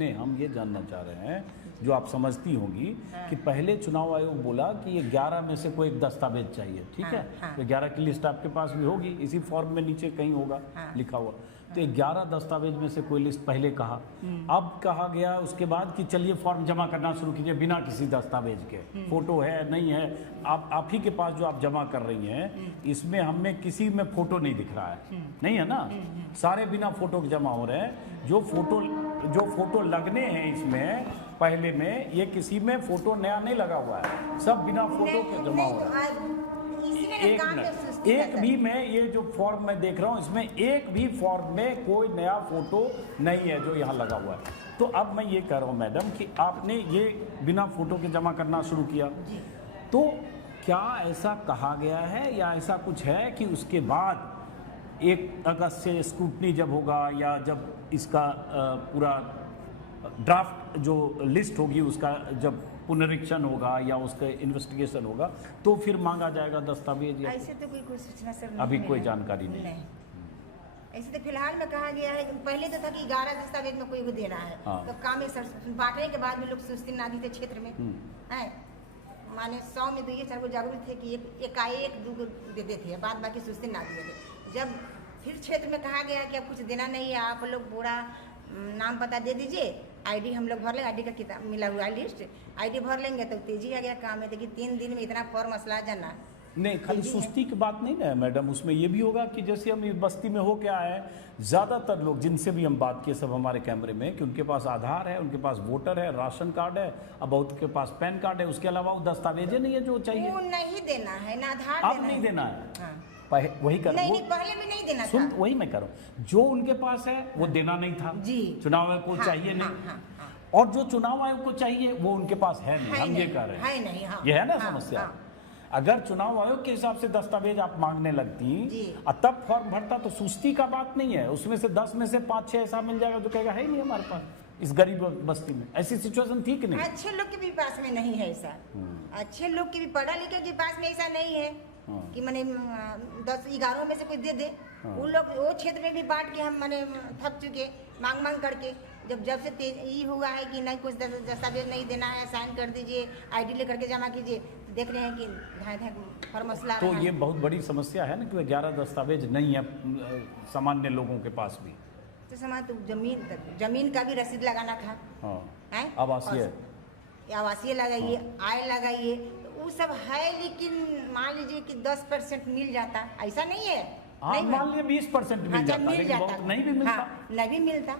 नहीं, हम ये जानना चाह रहे हैं जो आप समझती होंगी कि पहले चुनाव आयोग बोला कि ये 11 में से कोई एक दस्तावेज चाहिए, ठीक है। तो 11 की लिस्ट आपके पास भी होगी, इसी फॉर्म में नीचे कहीं होगा लिखा हुआ। तो 11 दस्तावेज में से कोई लिस्ट पहले कहा, अब कहा गया उसके बाद कि चलिए फॉर्म जमा करना शुरू कीजिए बिना किसी दस्तावेज के, फोटो है नहीं है, आप ही के पास जो आप जमा कर रही हैं इसमें हमें किसी में फोटो नहीं दिख रहा है, नहीं है ना, सारे बिना फोटो के जमा हो रहे हैं। जो फोटो लगने हैं इसमें पहले में, ये किसी में फोटो नया नहीं लगा हुआ है, सब बिना फोटो के जमा हो रहा है। एक मिनट, एक भी मैं ये जो फॉर्म में देख रहा हूँ इसमें एक भी फॉर्म में कोई नया फोटो नहीं है जो यहाँ लगा हुआ है। तो अब मैं ये कह रहा हूँ मैडम कि आपने ये बिना फोटो के जमा करना शुरू किया, तो क्या ऐसा कहा गया है या ऐसा कुछ है कि उसके बाद 1 अगस्त से स्क्रूटनी जब होगा या जब इसका पूरा ड्राफ्ट जो लिस्ट होगी उसका जब पुनरीक्षण होगा या उसका इन्वेस्टिगेशन होगा तो फिर मांगा जाएगा दस्तावेज? ऐसे तो कोई सूचना सर अभी कोई जानकारी नहीं। ऐसे तो फिलहाल में कहा गया है, पहले तो था कि 11 दस्तावेज में कोई को देना है। तो काम बांटने के बाद भी लोग सुस्ती नादी थे क्षेत्र में है, माने 100 में 2-4 को जागरूक थे कि एकाएक 2 देते थे, बाद बाकी सुस्ती नादी थे। जब फिर क्षेत्र में कहा गया कि अब कुछ देना नहीं है, आप लोग पूरा नाम पता दे दीजिए, आईडी हम लोग भर लेंगे, आईडी का किताब मिला हुआ है लिस्ट, आईडी भर लेंगे तो तेजी आ गया काम है। देखिए 3 दिन में इतना फॉर्म मसला जाना नहीं, खाली सुस्ती की बात नहीं ना मैडम, उसमें ये भी होगा कि जैसे हम इस बस्ती में हो क्या है, ज़्यादातर लोग जिनसे भी हम बात किए सब हमारे कैमरे में कि उनके पास आधार है, उनके पास वोटर है, राशन कार्ड है, अब बहुत के पास पैन कार्ड है, उसके अलावा वो दस्तावेज नहीं है जो चाहिए। वो नहीं देना है ना, आधार अब नहीं देना है, वही कर नहीं, पहले भी नहीं देना सुन, वही मैं कर रहा हूँ, जो उनके पास है वो देना नहीं था जी, चुनाव आयोग को चाहिए नहीं, और जो चुनाव आयोग को चाहिए वो उनके पास है नहीं, हम ये कह रहे हैं, ये है ना समस्या। अगर चुनाव आयोग के हिसाब से दस्तावेज आप मांगने लगती और तब फॉर्म भरता तो सुस्ती का बात नहीं है, उसमें से 10 में से 5-6 ऐसा मिल जाएगा जो कहेगा है नहीं हमारे पास इस गरीब बस्ती में। ऐसी सिचुएशन थी कि नहीं? अच्छे लोग के भी पास में नहीं है ऐसा, अच्छे लोग के भी पढ़ा लिखे के पास में ऐसा नहीं है कि मैंने 10-11 में से कोई दे दे। वो लोग वो क्षेत्र में भी बांट के हम मैंने थक चुके मांग करके, जब से ये हुआ है कि नहीं कुछ दस्तावेज नहीं देना है, साइन कर दीजिए, आईडी लेकर के जमा कीजिए, देख रहे हैं कि हर मसला तो ये बहुत बड़ी समस्या है ना कि 11 दस्तावेज नहीं है सामान्य लोगों के पास भी। तो समाज तो जमीन का भी रसीद लगाना था, आवासीय लगाइए, आय लगाइए, तो वो सब है, लेकिन मान लीजिए कि 10% मिल जाता, ऐसा नहीं है, मान लीजिए 20% मिल जाता, लेकिन बहुत नहीं भी मिलता, नहीं भी मिलता।